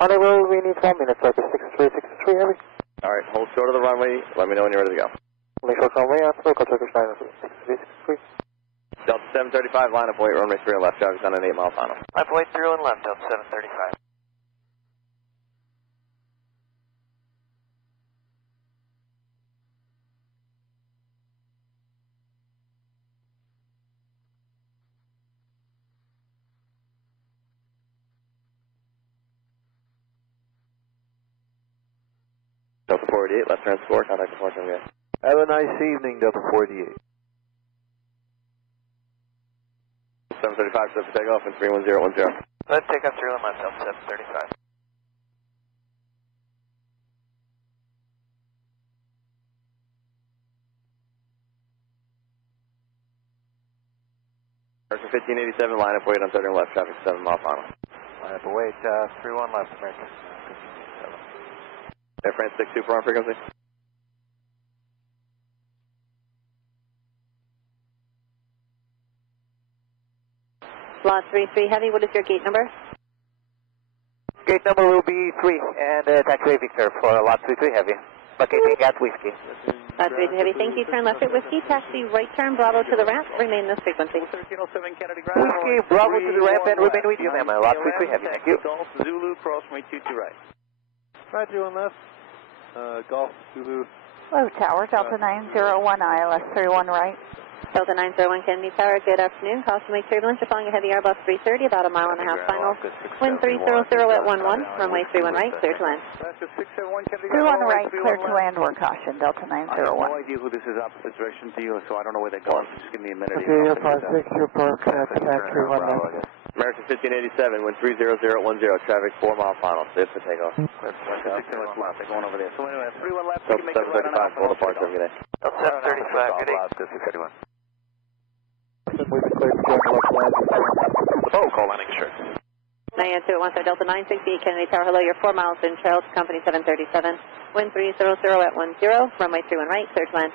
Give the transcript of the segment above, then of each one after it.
On the road, we need 1 minute, circle 6363 heavy. Alright, hold short of the runway, let me know when you're ready to go. Make short runway, circle circle 6363. Delta 735, line up, wait, runway 3 on left, traffic's on an 8 mile final. Left, wait, 3 on left, Delta 735. Delta 48, left turn score, contact the 4 guys. Have a nice evening, Delta 48. 735, set for takeoff, and 31010. Left, take off 3 on left, Delta 735. American 1587, line up, wait on 30 left, traffic 7 mile final. Line up, wait, 3 on left, American 1587. Air France 62 for on frequency. Lot 33 heavy, what is your gate number? Gate number will be 3, and taxiway Victor for lot 33 heavy. Locating at Whiskey. Lot 33 heavy, thank you. Turn left at Whiskey, taxi right turn, Bravo to the ramp, remain this frequency. 1307 Kennedy Ground. Whiskey, Bravo to the ramp and remain with you, ma'am. Lot 33 heavy, thank you. Golf Zulu, cross runway 22 right. Right, 3 on left. Golf Zulu. Hello, Tower, Delta 901 ILS 31 right. Delta 901 Kennedy Tower, good afternoon. Caution wake turbulence, you're following ahead of Airbus 330, about a mile and a half final. Wind 300 at 11, runway 31 right, clear to land. 31 right, clear to land, we're caution, Delta 901. I have no idea who this is opposite direction to you, so I don't know where they're going. Just give me a minute. Okay, you're 56, you're parked at 31 left. American 1587, wind 30010, traffic 4 mile final, safe for takeoff. 6 left, they're going over there. So anyway, 31 left, Delta you can make it right on 735, full departure, good day. Delta 735, good day. 631. Oh, call landing straight. 902 Delta 968 Kennedy Tower, hello, you're 4 miles in Charles, company 737. Wind 300 at 10, runway 31 right, clear to land.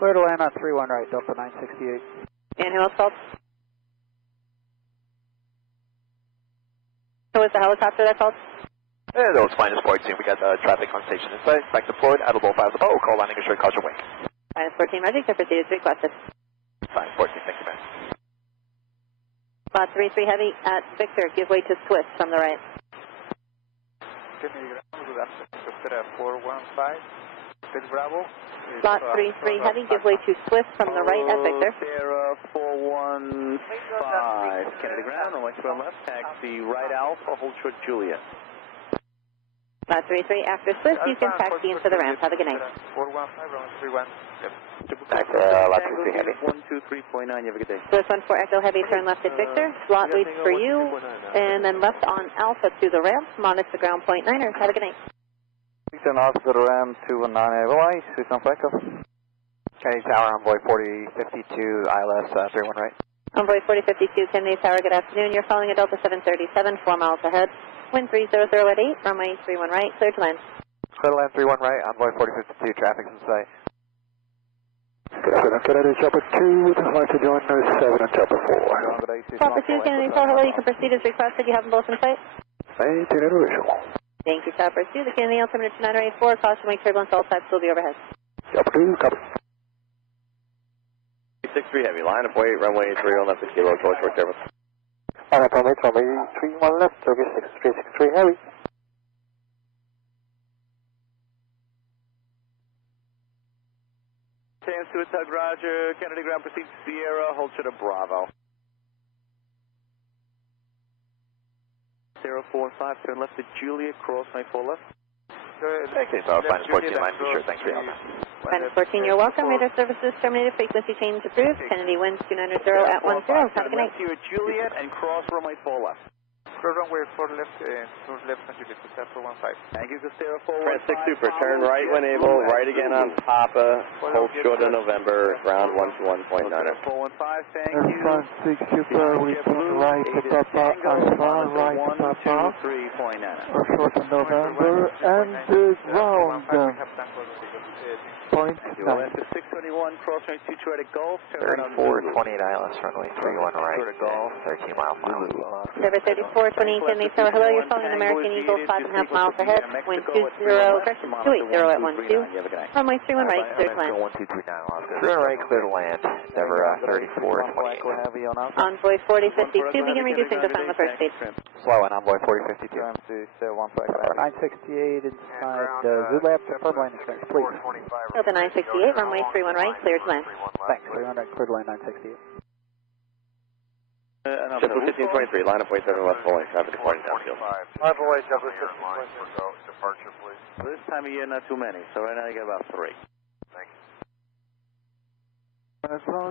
Clear to land on 31 right, Delta 968. And who else called? Who was the helicopter that called? That was minus 14. We got traffic on station inside. Back deployed. Audible 5 oh. Call landing straight. Caution wing. Minus 14, Magic, proceed as requested. Fine, 14. Thank you, man. Lot 33 heavy at Victor, give way to Swiss from the right. Lot 33 heavy, give way to Swiss from the right at Victor. Sierra 415, Kennedy Ground, runway 12 left, taxi right Alpha, hold short Juliet. Lot 33 after Swiss, you can taxi into the ramp. Have a good night. 415, runway 31. Back to lot 33 heavy. 123.9, you have a good day. Swiss 14 Echo Heavy, turn left at Victor. Slot waits for you, and then left on Alpha to the ramp. Monitor ground point 9ers. Have a good night. Turn off to the ramp 219 Hawaii, Swiss on Echo. Kennedy Tower, Envoy 4052, ILS 31 right. Envoy 4052, Kennedy Tower, good afternoon. You're following a Delta 737, 4 miles ahead. Wind 300 at 8, runway 31 right, clear to land. Clear to land 31 right, Envoy 4052, traffic's in sight. Kennedy Chopper 2, would like to join 07 and Chopper 4. Chopper 2, Kennedy Tower, hello, you can proceed as requested. You have them both in sight. Maintain visual. Thank you, Chopper 2. The Kennedy altimeter 2984, caution wake turbulence, all types will be overhead. Chopper 2, copy. 63 heavy, line up, wait, runway 30 left, 6 kilo, short turbulence. Line up, runway 31 left, Turkish 6363 heavy. Chance to a tug, Roger. Kennedy Ground proceeds Sierra, hold short of Bravo. 045, turn left to Juliet, cross my 4 left. Okay, so minus 14, line for sure. Thanks for your help. Minus 14, you're welcome. Radar services terminated. Frequency change approved. Kennedy winds 290 at 10. Have a good night. You're Juliet and cross runway 4 left. Runway 4 left, Juliet, for 15. Thank you, Costera 415. France 6 Super, turn right when able, right again on Papa, hold short of November, ground 121.9. 415, thank you. France 6 Super, we turn right to Papa, Alpha, right to Papa. 123.9. Short of November, and ground. point. Alaska 621, cross runway 22 right at Gulf. 3428 ILS, runway 31 right, 13 miles. Server 3428 Kennedy Tower, hello, you're following American Eagle 5.5 miles ahead, wind 280 at 12, runway 31 right, clear to land. 31 right, clear to land, Endeavor 3428. Envoy 4052, begin reducing to final approach speed. Slow and Envoy 4052. 968 inside Zulab, confirm landing specs, please. Delta 968, runway 31 right, clear to land. Thanks, 31 right, clear to land 968. Triple 1523, line up, wait 7 west, rolling, traffic departing downfield. Envoy, Double 1523, departure, please. This time of year, not too many, so right now you got about 3. Thank you.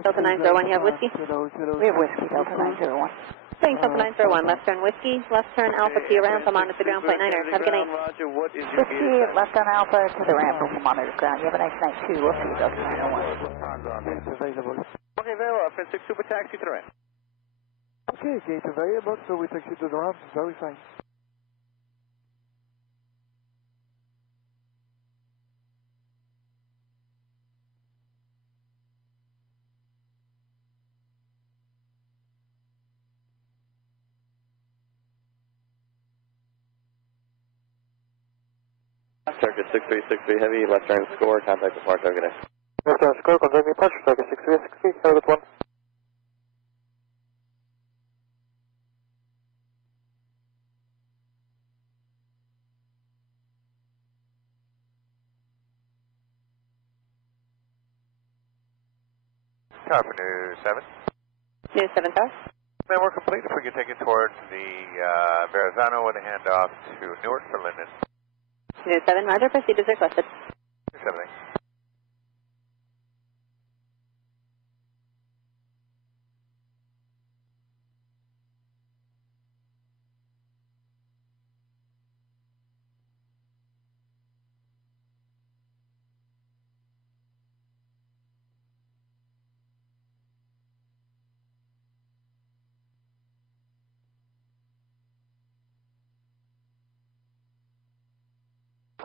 Delta 901, you have whiskey? We have whiskey, Delta 901. Saying Delta 901, left turn whiskey, left turn alpha to your ramp, I'm on at the ground point 9er. Have a good night. Roger, what is your Whiskey, left on Alpha to the ramp, we'll monitor ground. You have a nice night too. We'll see you, Delta 901. Okay, very well. Friend 6 Super Taxi to the ramp. Okay, gate available, so we take you to the ramp, very fine. Target 6363 heavy, left turn score, contact depart, target A. Left turn score, contact departure, target 6363, have a good one. Copy, News 7. News 7 Tower. Then we're complete. If we could take it towards the Verrazano with a handoff to Newark for Linden. News 7, roger, proceed as requested. 70.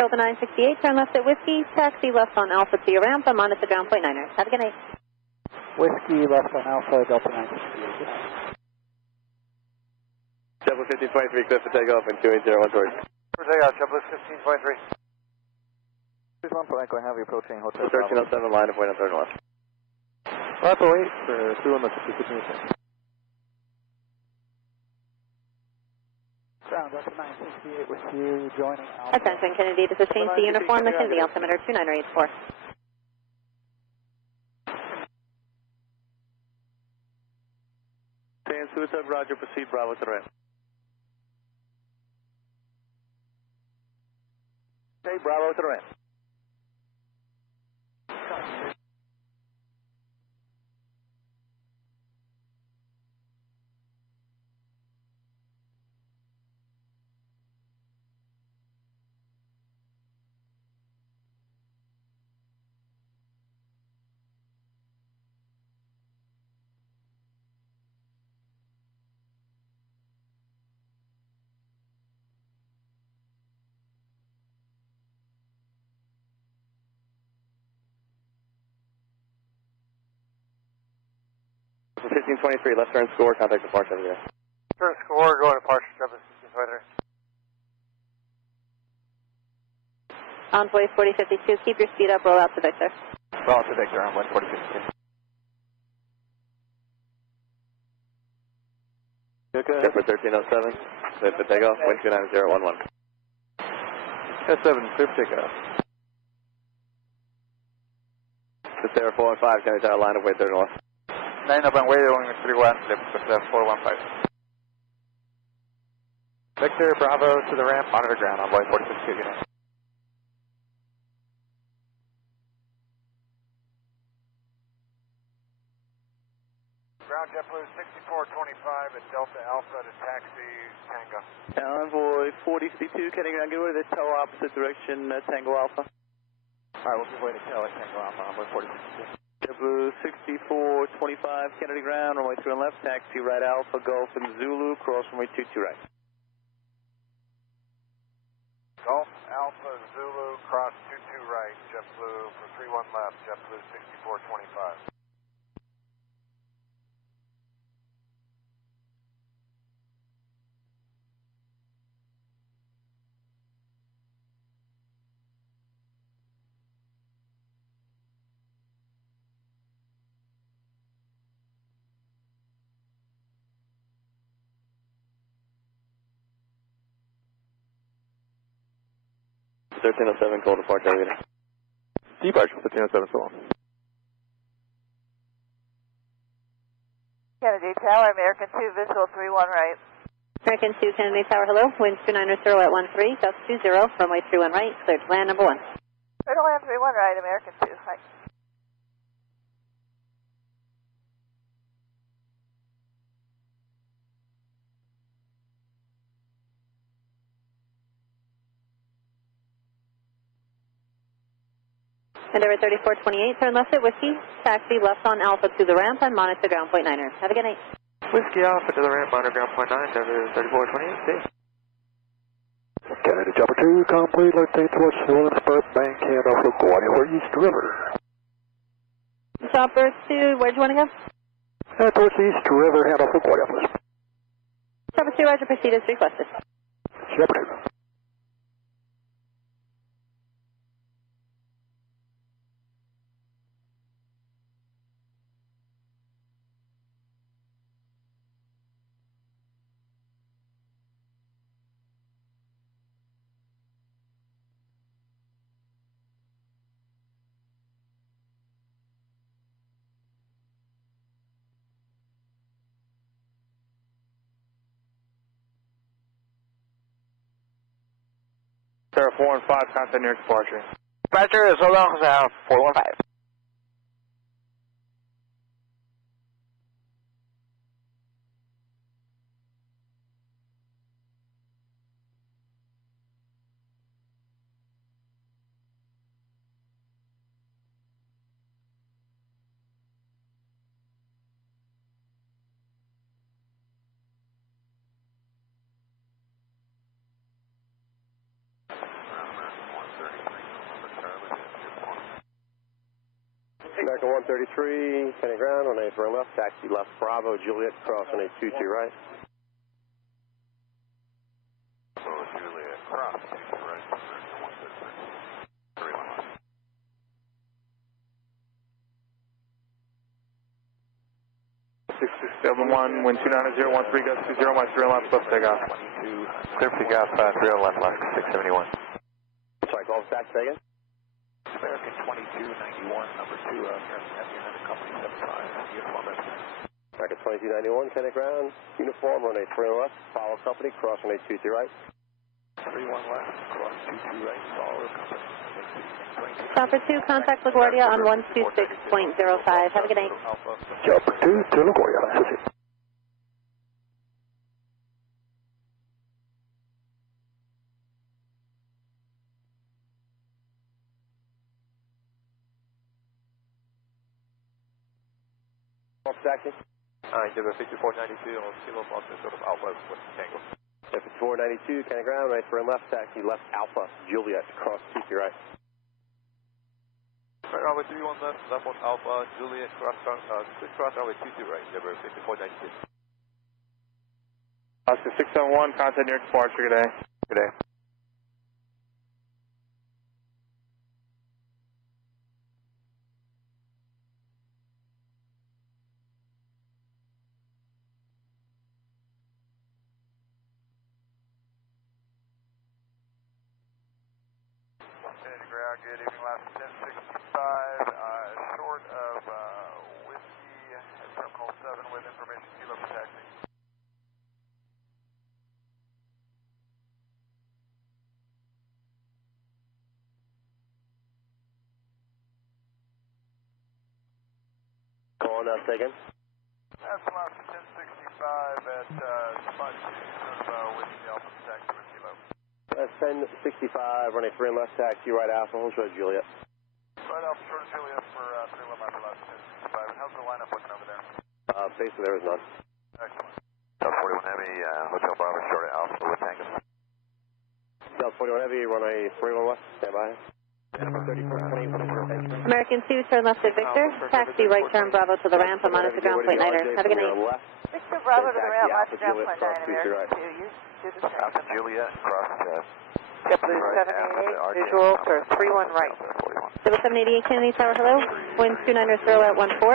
Delta 968, turn left at Whiskey, taxi left on Alpha to your ramp, I'm on at the ground point 9er. Have a good night. Whiskey, left on Alpha, Delta 968. Triple 1523, clear for takeoff, and 2801 towards. For takeoff, Triple 1523. Please 1 for Echo Heavy approaching Hotel 1307, line up, wait on third and left. Right away, through on the 52. Ground, Delta 968 with you, joining Alpha. Attention Kennedy, this is change the uniform, mission the altimeter 2984. San Suicide, roger, proceed, Bravo to the ramp. Okay, Bravo to the ramp. Triple 1523, left turn score, contact departure, target A. Turn score, go to departure, Triple 1523. Envoy 4052, keep your speed up, roll out to Victor. Roll out to Victor, Envoy 4052. Shepard 1307, clear for takeoff, wind 29011. S7, clear for takeoff. Sarah 415, County Tower, line up, wait third and left. 9 up and way, only 31, left with 415. Victor, Bravo to the ramp, monitor ground, Envoy 4052, unit. Ground JetBlue 6425 at Delta Alpha to taxi Tango. Envoy 4052, Kennedy ground, get rid of the tow opposite direction, Tango Alpha. Alright, we'll give way to tail at Tango Alpha, Envoy 4052. JetBlue 6425, Kennedy ground, runway 3 on left, taxi right Alpha, Golf and Zulu, cross runway 22 right. Golf Alpha Zulu, cross 22 right, JetBlue for left, JetBlue 6425. .1307, call departure, elevator. Departure 1307, so long. Kennedy Tower, American 2, visual 31 right. American 2, Kennedy Tower, hello. Winds 290 at 13, gust 20, runway 31 right, cleared to land number 1. Cleared to land 31 right, American 2, right. Endeavour 3428, turn left at Whiskey, taxi left on Alpha to the ramp and monitor ground point 9er. Have a good night. Whiskey Alpha to the ramp, monitor ground point 9, Endeavour 3428, see. Kennedy Chopper 2, complete, let's take towards Williamsburg, bank handoff for LaGuardia East River. Chopper 2, where'd you want to go? Towards the East River, handoff for LaGuardia, please. Chopper 2, roger, proceed as requested. Chopper 2. Sarah 4 and 5, contact near departure. Departure is hold on, 415. American 133, Kenny ground, on a for left, taxi left, Bravo, Juliet, cross on a 22 right. Bravo, Juliet, cross 22 right, 133. 6671, wind 290, 13, gust 20, my 3 left, left takeoff. 22, clear for gas, 3 left, 671. Sorry, call us back, say again. American 2291, number 2, American United Company 75, uniform resident. American 2291, Kenny ground, uniform, on a 3 left, follow company, cross on a 22 right. 31 left, cross 22 right, follow company. Chopper 2, contact LaGuardia on 126.05. Have a good night. Chopper 2 to LaGuardia, that's it. Off taxi. Endeavour 5492, on Kilo Boston, sort of outlet with Tango. If it's 492, Kenny ground, right for left, taxi left, Alpha, Juliet, cross 22 right. Right, runway 31 left, left one Alpha, Juliet, quick cross runway 22 right, Endeavour 5492. Oscar 671, contact near departure, good day. Good day. Kennedy ground, good evening, last 1065, short of Whiskey, Terminal 7 with information, kilo for taxi. Call on second. That's the last 1065 at spot 2 of Whiskey, Alpha for taxi with kilo. That's 1065, running 3 left, taxi right, Alpha, hold short, Juliet. Right Alpha, short of Juliet for 3 left, last 1065. And how's the lineup looking over there? Basically there is none. Excellent. South 41 Heavy, Hotel Bravo, short of Alpha with Tango. South 41 Heavy, runway 31 left, stand by. American 2, turn left at Victor. Taxi right turn Bravo to the ramp. I'm on at the ground point Niner. Have a good night. Victor Bravo to the ramp, left ground point 9, American 2. You do the same. Alpha Juliet, cross JetBlue 788, visual for 31 right. 7788 Kennedy Tower, hello. Wind 290 at 14,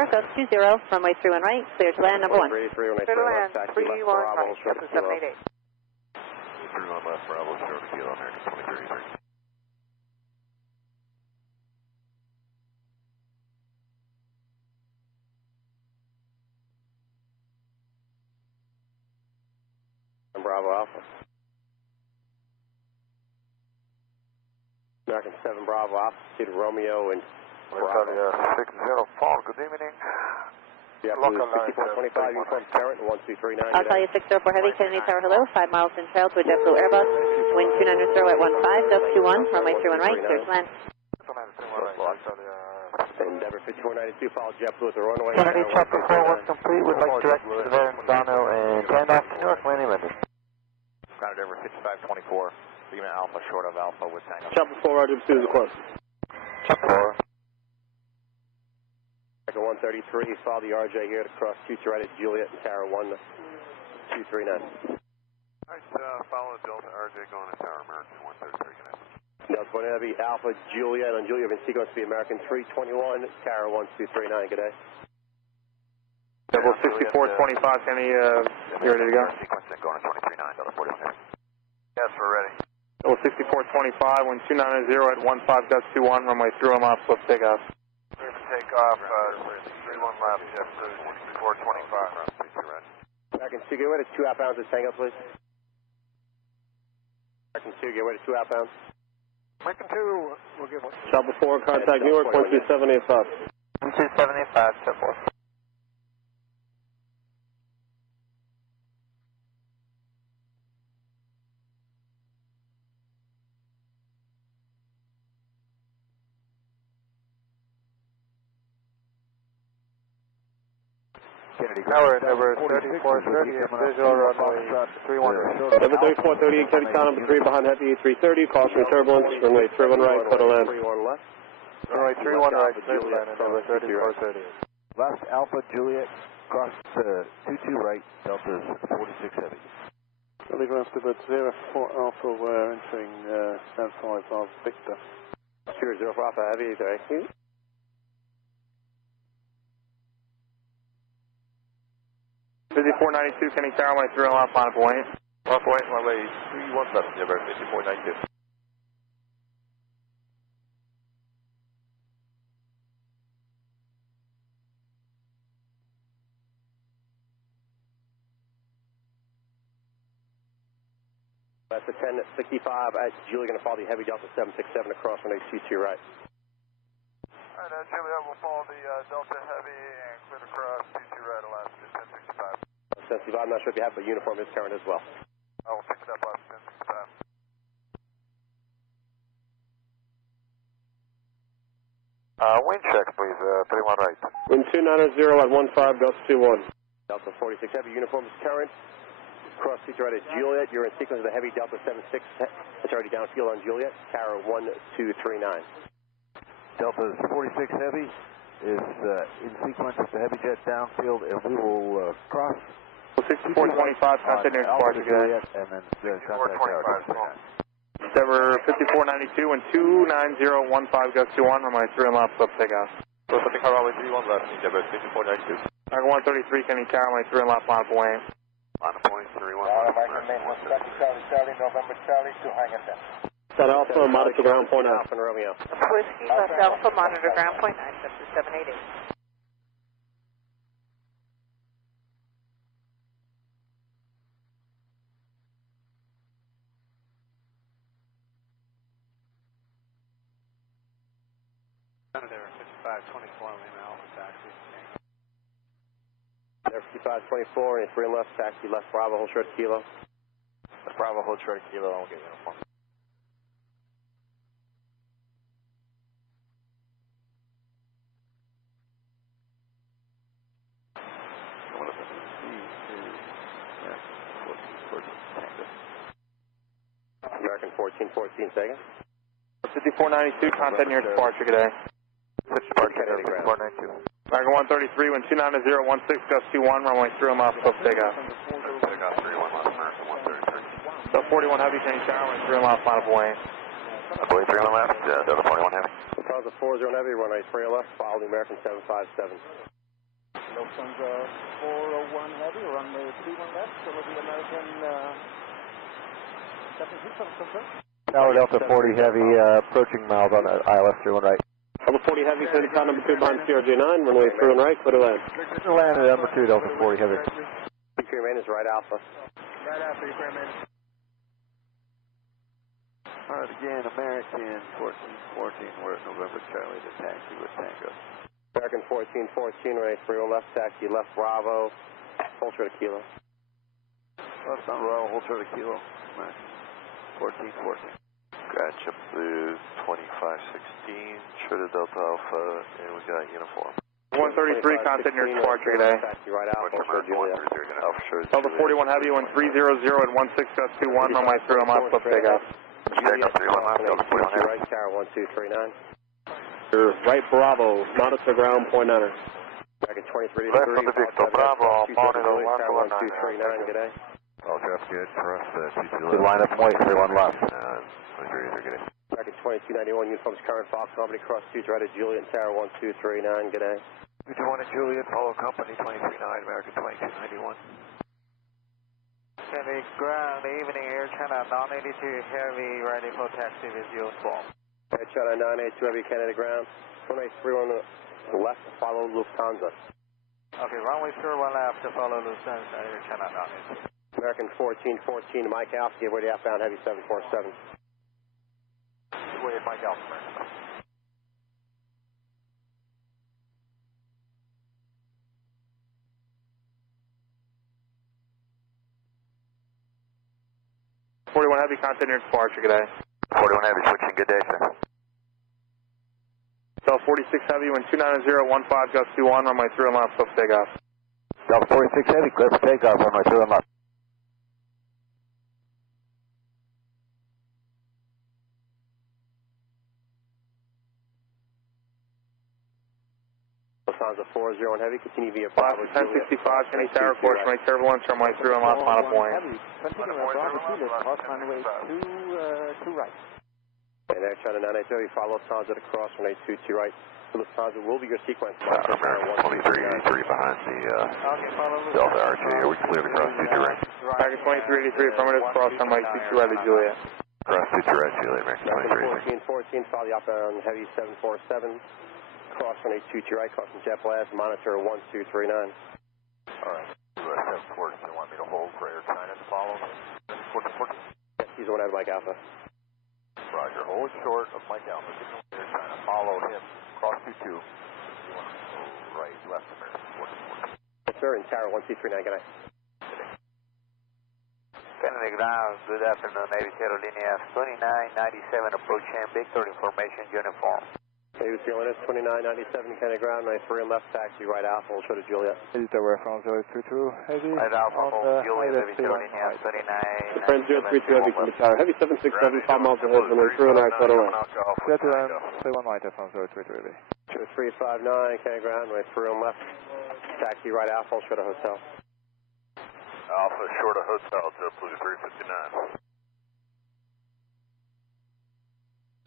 gust 20, runway 31 right, clear to land number 1. Clear to land, 31 right, JetBlue 788. 31 left, Bravo, short of kilo, American 2033. Bravo Alpha. American 7 Bravo Alpha, City Romeo and Bravo. 604, good evening. Yeah, Blue 6425, uniform parent, 1239. I'll tell you 604 Heavy, Kennedy Tower, hello. 5 miles in trail to a JetBlue Airbus. Wind 290 at 15, gust 21, runway 31 right, clear to land. Endeavor 5492, follow JetBlue at the runway. Kennedy, chapter 4 was complete. Would like direct to the Verrazano and handoff to Newark, landing Linden. Grounded over 5524. Lima Alpha, short of Alpha with Tango. Chopper 4, Roger, pursuit is close. Chapter 4. Echo 133, follow the RJ here to cross future right at Juliet and Tower 1239. Alright, follow the Delta RJ going to Tower American 133, connect. Delta 1 Heavy, Alpha, Juliet, on Juliet, been sequence to be American 321, Tower 1239, good day. Double 6425, Kenny, you ready to go? Sequencing going to 239, Delta 41 here. Yes, we're ready. Double 6425, wind 290 at 15, gust 21, runway 31 off, flip takeoff. Clear for takeoff, 31 left, JetBlue 6425, 32 right. American 2, get ready to 2 outbounds at Tango, please. American 2, get ready to 2 outbounds. American 2, we'll give one. Chopper 4, contact Newark, 12785. 12785, Chapter 4. Tower, number 3430, visual runway 31. Number 3430, Kennedy Tower, number 3 behind Heavy 330, caution turbulence, runway 31 right, put a land. 31 left. Runway 31 right, clear to land, number 3430. Left Alpha Juliet, cross 22 right, Delta's 46 Heavy. Leave afterbird 04 Alpha, we're entering stand 5 of Victor. 0 for Alpha Heavy, thank you. 5492, Kenny Tower, runway 31 off, line of point. Off point, runway 31 left, number 5492. That's a 1065 at Julie, going to follow the Heavy Delta 767 across runway 22 right. Alright, Juliet will follow the Delta Heavy and clear to cross 22 right, altitude 1065. 1065, I'm not sure if you have, but uniform is current as well. I will pick it up last 1065. Wind check, please, 31 right. Wind 290 at 15, gust 21. Delta 46 Heavy, uniform is current. Cross future right at Juliet, you're in sequence of the Heavy Delta 76, it's already downfield on Juliet, Tower 1239. Delta's 46 Heavy is in sequence with the Heavy Jet downfield, and we will cross 6425, contact Newark Spark again. And then contact Tower. Endeavor 5492 and 29015, gust 21, runway 3 left, flip takeoff. So, I think runway 31 left, Endeavor 5492. Argo 133, Kenny Tower, runway 3 left, line of point. Line of point, 31 left. Charlie, November Charlie, to hang at That Alpha, monitor ground point Alpha and Romeo. Whiskey, left Alpha, monitor ground point 9, JetBlue 788. There, 5524, Lima Alpha taxi. There 5524, and 3 left, taxi left Bravo, hold short kilo. Left Bravo, hold short kilo, I'll get uniform. American 1414, second. 5492, contact near departure, good day. Switch departure, 492. American 133, wind 29016, gust 21, runway 30 miles, close takeoff. Takeoff 31 miles per hour, 133. So 41 heavy, change tower, wind 30 miles, final point. Boy 3 on left, Delta 41 heavy. Lufthansa 40 heavy, runway 3 left, follow the American 757. Lufthansa 401 heavy, runway 31 left, follow the American 767, Tower Delta 40 heavy, approaching miles on ILS 31 right. Delta 40 heavy, send to number 2 behind CRJ9, runway 31 right, clear to land. Land at number 2 Delta 40 heavy. Ukraine main is right alpha. Right after Ukraine main. Alright, again, American 1414, we're at November Charlie to taxi with Tango. American 1414, runway 30 left, taxi left Bravo, full short of kilo. Left on Royal, hold short of kilo. American 1414. Gotcha, Blue 2516, short of Delta Alpha, and we got uniform. 133, contact near departure, good day. Taxi right out, full short of Julia. Delta 41 heavy, wind 300 at 16, gust 21, runway 30 miles, close takeoff. Takeoff 31 left, Delta 41 heavy. Right, tower 1239. Right Bravo, monitor ground, point niner. American 2383. Left on the Victor, Bravo, monitor 1239, good day. All traffic good for us, Good line up and wait, 31 left. 2383, good day. American 2291, uniforms current, Fox Company, cross 2 right at Juliet, tower 1239, good day. 221 at Juliet, follow company 239, American 2291. Sandy ground, evening, Air China 982 heavy, ready for taxi with uniform. Air China 982 heavy, Canada ground, runway 31 left, follow Lufthansa. Okay, runway 31 left to follow Lufthansa, Air China 982. American 1414, Mike Alpha, give way to outbound heavy 747. Give way at Mike Alpha. Heavy, contact near departure, good day. 41 heavy, switching, good day, sir. Delta 46 heavy, wind 29015, gust 21, runway 30 miles, close takeoff. Delta 46 heavy, clear for takeoff, runway 31 left. Lufthansa 401 heavy, continue via Bravo 1065, Kenny Tower, course, runway turbulence, runway 30 miles, final point. Continue Bravo Juliet, cross runway 2 right. And Air China 982, follow Lufthansa to cross runway 22 right. Lufthansa will be your sequence. American 2383 behind the Delta RJ, are we clear to cross 22 right? American 2383, affirmative, cross runway 22 right at Juliet. Cross 22 right, Juliet, American 1414, follow the outbound heavy 747. Cross runway 22 right, crossing jet blast, monitor 1239. Alright, US 714, you want me to hold for Air China to follow? 1414? Yes, he's the one out of Mike Alpha. Roger, hold short of Mike Alpha, Air China, follow him, cross 22. You want to go right, left of American 1414. Yes, sir, in tower 1239, good night. Kennedy ground, good afternoon, Navy Aerolíneas 2997, approaching Victor, information uniform. Navy Aerolíneas 2997, Kennedy ground, right 3 and left, taxi right alpha, we'll show to Juliet. Editor, we're from 032 heavy. Right alpha, hold Juliet, Navy Aerolíneas 2997. Friends 032 heavy from the tower, heavy 767, 5 miles ahead, runway 3 and right, photo right. Clear to land, 31 right from 032 heavy. 2359, Kennedy ground, right 3 and left, taxi right alpha, we'll show to hotel. Alpha short of hotel to Blue 359.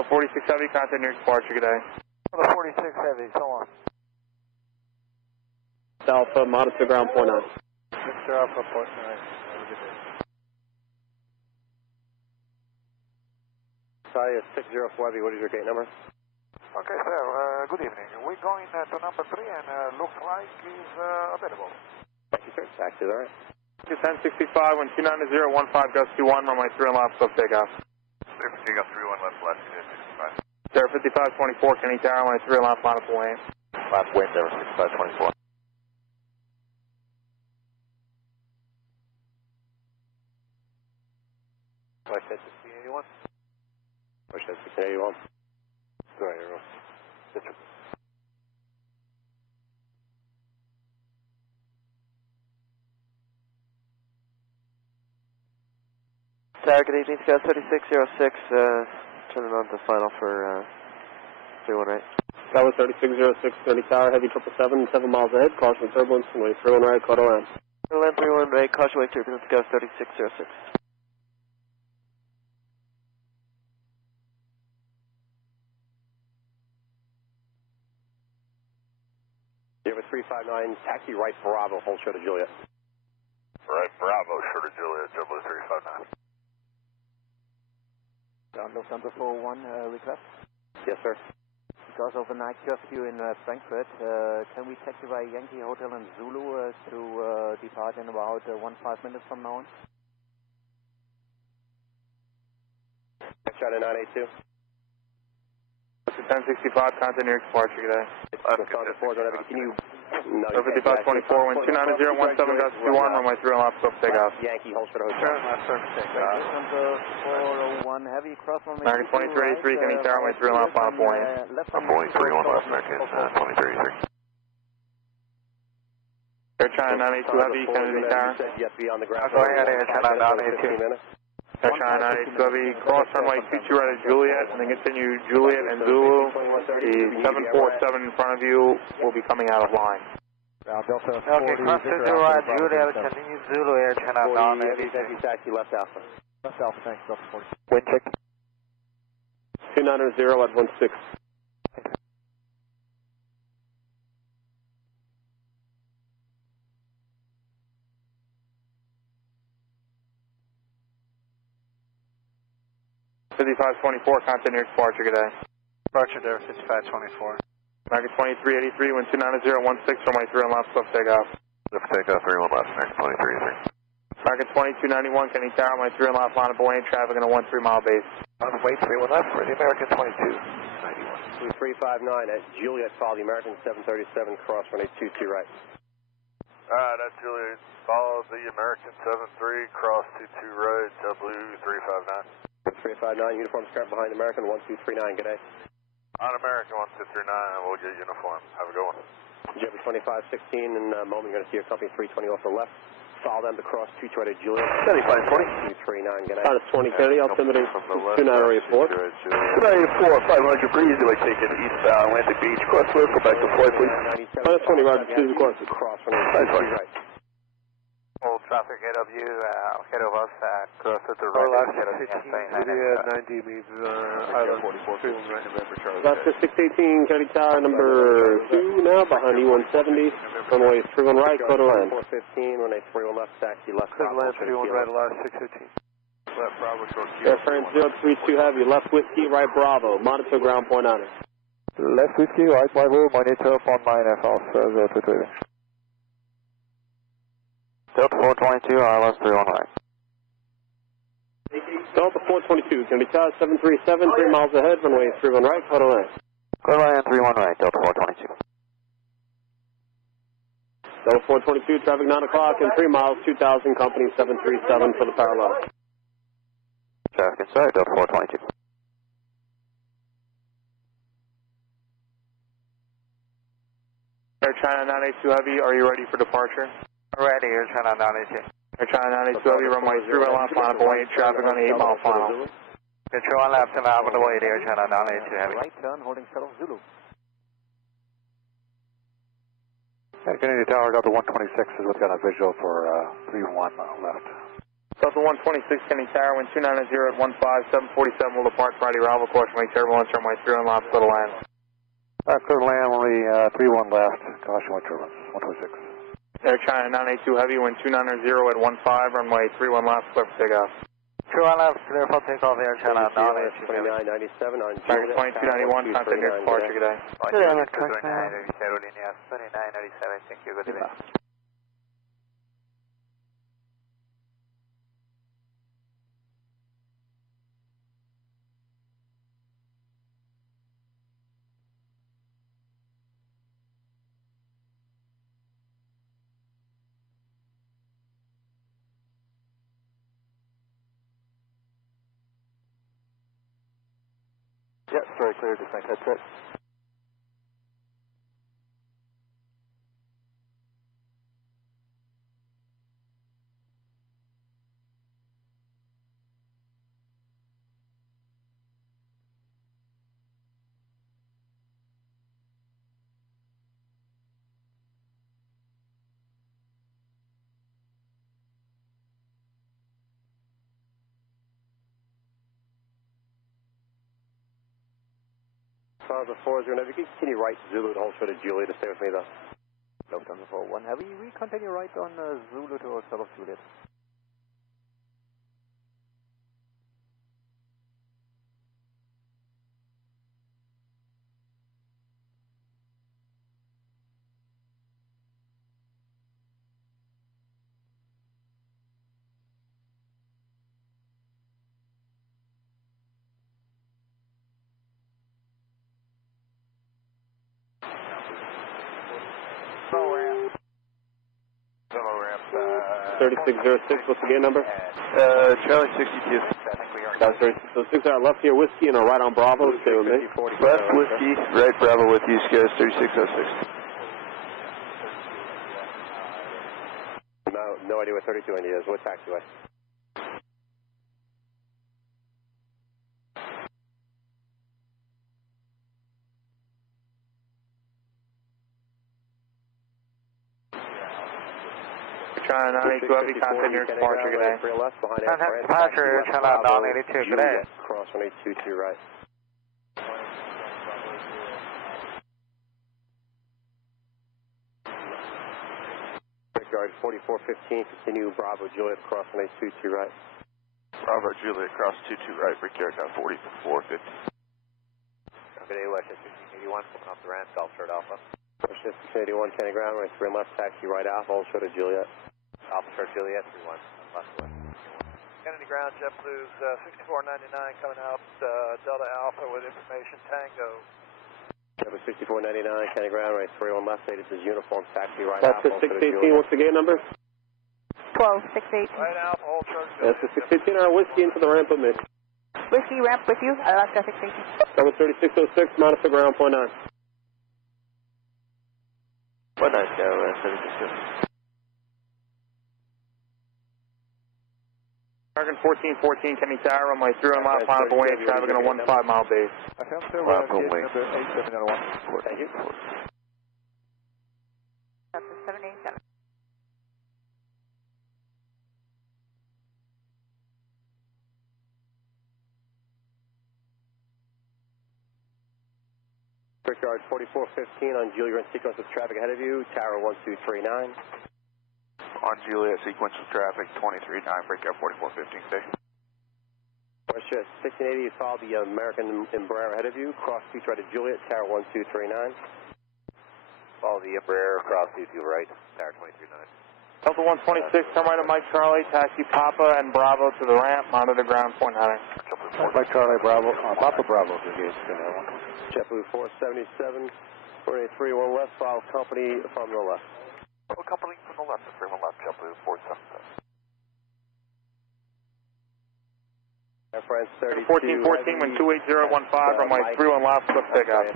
46 heavy, contact near departure, good day. The 46 heavy, so on. Alpha, monitor ground, point 9. Mr. Alpha, point 9. Have a good day. Sorry, 604 heavy, what is your gate number? Okay, sir, good evening. We're going to number 3 and looks like he's available. Thank you, sir. Taxi, all right. 1065, wind 29015, gust 21, runway 30 miles, close takeoff. Takeoff 31 left, left, 65. Sir, 5524, Kenny Tower, runway 30 miles, final point. Last wind there, 6524. West Head 1681. West Head 1681. Go ahead, everyone. Yes, sir. Tower, good evening, Scout 3606, sending on the final for 31 right. Tower 3606, 30 tower, heavy 777, 7 miles ahead, caution turbulence, runway 31 right, quarter line. Land 31 right, caution wave turbulence, go 3606. You have a 359, taxi right Bravo, hold short of Juliet. Right, Bravo, short of Juliet, Jubilee 359. Ground Lufthansa 401 request. Yes, sir. Because of the night curfew in Frankfurt, can we taxi by Yankee Hotel in Zulu to depart in about 15 minutes from now on? China 982. 1065, continue departure today. Can you... No, Over 5524, wind 290, 17 Gus 21, runway 3 on left, stop takeoff. Yankee, hold short of hotel. Lufthansa 401 heavy, cross runway American 2383, can you tower runway 3 on left, final point? I'm going 31 left, American 2383. Air China 982 heavy, Kennedy Tower. Yes, be on the ground. Go ahead, Air China 982. Air China 982 heavy, cross runway 22 right at Juliet, and then continue Juliet and Zulu. The 747 in front of you will be coming out of line. Okay, cross 22 right, Juliet, continue Zulu, Air China 982. Taxi left alpha. Left alpha, thanks, Delta 40. Wind check. 290 at 16. Continue departure today. Departure there, 5524. American 2383, wind 290 at 16, runway 3 on left, left takeoff. Left takeoff, 31 left, American 2383. American 2291, Kennedy Tower, runway 3 on left, line of buoyant traffic in a 13 mile base. On the way, 31 left for the American 2291. 359 at Juliet, follow the American 737, cross runway 22 right. That's Juliet, follow the American 73, cross 22 right, W 359. 359, uniforms current behind American 1239, good day. On American 1239, and we'll get uniform. Have a good one. Jeffrey 2516, in a moment you're going to see your company 320 off the left. Follow them to cross 22 right at Juliet. 7540. 239, good day. Out of 20 Kennedy, altimeter 2984. 2984, 500 breeze, you like taking eastbound Atlantic Beach, cross clear, go back to Floyd, please. Out of 20 right, to the course. Cross runway 22 right. All traffic AW ahead of us, closer to Our right. last 15, 90 means Island 44, right, November, Charlie. That's the 618, Kennedy Tower, number 2 now, behind E170. Runway 31 right, quarter line. 415, runway 31 left, taxi left. Land 31 right, last 615. Left Bravo, short Air France 032 heavy, left whiskey, right Bravo. Monitor ground point on it. Left whiskey, right Bravo, monitor upon line FL, 022. Delta 422, ILS 31 right. Delta 422, Kennedy Tower 737, 3 miles ahead, runway 31 right, quarter line. Quarter line 31 right, Delta 422. Delta 422, traffic 9 o'clock and 3 miles, 2000, company 737 for the parallel. Traffic inside, Delta 422. Air China 982 heavy, are you ready for departure? Ready, Air China 982. Air China 982 heavy, runway 3 right left, line of buoyant traffic on the 8 mile final. Control on left and out of the way, Air China 982 heavy. Right turn, holding shuttle Zulu. Kennedy Tower, Delta 126 is what's got a visual for 31 left. Delta 126, Kennedy Tower, wind 290 at 15, 747 will depart Friday, arrival course, runway turbulence, runway 3 on left, clear to land. Clear to land, only 31 left, caution with turbulence, 126. Air China 982 heavy, wind 290 at 15, runway 31 left, clear for takeoff. 2 on left, clear for takeoff, Air China 982 heavy. 2997 on American 2291, continue departure today. Aerolíneas 2997, thank you, good evening. Yep, very clear, descent, that's it. Lufthansa 40 Heavy, can you continue right Zulu to hold short of Juliet to stay with me though? Lufthansa 41 Heavy, we continue right on Zulu to Hotel of Juliet. Solo ramp. 3606, what's the gate number? Charlie 62. That's 3606, left here whiskey and right on Bravo, stay with me. Left whiskey, right Bravo with you, Skies 3606. No idea what 32 India is. What taxiway? China 982 Heavy, contact your departure, good day. Departure, China 982, good day. Cross 1822 right. Brickyard 4415, continue Bravo Juliet, cross 1822 right. Bravo Juliet, cross 22 right, Brickyard now 4450. Good day, West 1681, coming off the ramp, Golf Short Alpha. West 1681, Kenny Ground, right 3 left, taxi right Alpha, hold short of Juliet. Alpha Short Juliet, 31, left away. Kennedy Ground, JetBlue's 6499 coming out Delta Alpha with information Tango. JetBlue 6499, Kenny Ground, right 31 left, this is uniform, taxi right That's Alpha. the 618, what's the gate number? 12618. Right Alpha, hold short. That's the 618, whiskey into the ramp with me. Whiskey, ramp with you, Alaska 618. That was 3606, monitor ground, point 9. Point 9, Skyline 3606. American 1414, Kenny Tower, runway 30 mile final away, traffic on a 15 mile base. Number 8701. Thank you. That's the 787. Brickyard 4415 on Juliet, sequence of traffic ahead of you, Tower 1239. On Juliet, sequence of traffic 239, Brickyard 4415, stay. Westjet 1680, follow the American Embraer ahead of you, cross seats right at Juliet, Tower 1239. Follow the Embraer, cross 22 right, Tower 239. Delta 126, turn right at Mike Charlie, taxi Papa and Bravo to the ramp, monitor ground, point 9. Mike Charlie, Bravo, Papa Bravo, to gate. JetBlue 477, 483, 1 left, follow company from the left. Follow company from the left, 31 left, JetBlue 477. Air France 32. 1414, when 28015, runway 31 left, quick pickup.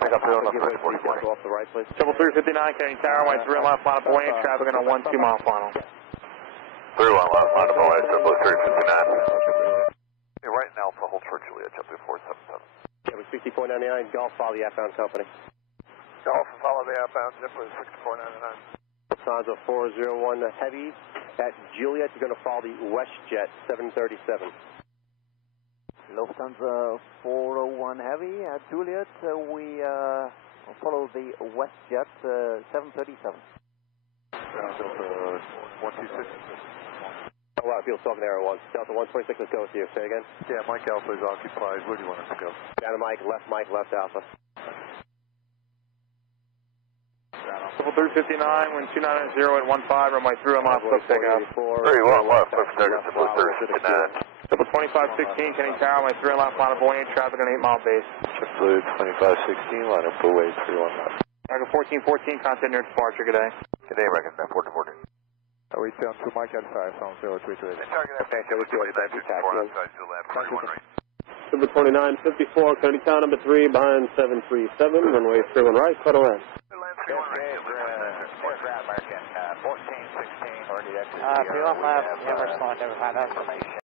Pick up 31 left, 44. Off the right, please. Double 359, Kenny Tower, runway 31 left, line up away, traffic on a 12 mile final. 31 left, line up away, JetBlue 359. Hey, right now, for hold short Juliet, JetBlue 477. JetBlue 6499, Golf, follow the outbound company. Golf, follow the outbound, JetBlue 6499. Lufthansa 401 Heavy at Juliet, you're going to follow the WestJet 737. Lufthansa 401 Heavy at Juliet, we follow the WestJet 737. Delta 126. A lot of people talking there at once. Delta 126, let's go with you. Say again? Yeah, Mike Alpha is occupied. Where do you want us to go? Down to Mike, left Alpha. Double 359, when 290 at 15, runway 31 left, quick pickup. 31 left, quick pickup, JetBlue 359. Double 2516, Kenny Tower, runway 3 left, line up away, traffic on 8 mile base. JetBlue 2516, line up away 31 left. American 1414, contact near departure, good day. Good day, American 1414. We down to Mike Alpha, phone 0328. Okay, so we'll do it. Thank you, Number 2954, Kennedy Tower, number 3, behind 737, runway 31 right, cut around. American 1416, already exit. 31 left, never respond, never find out information.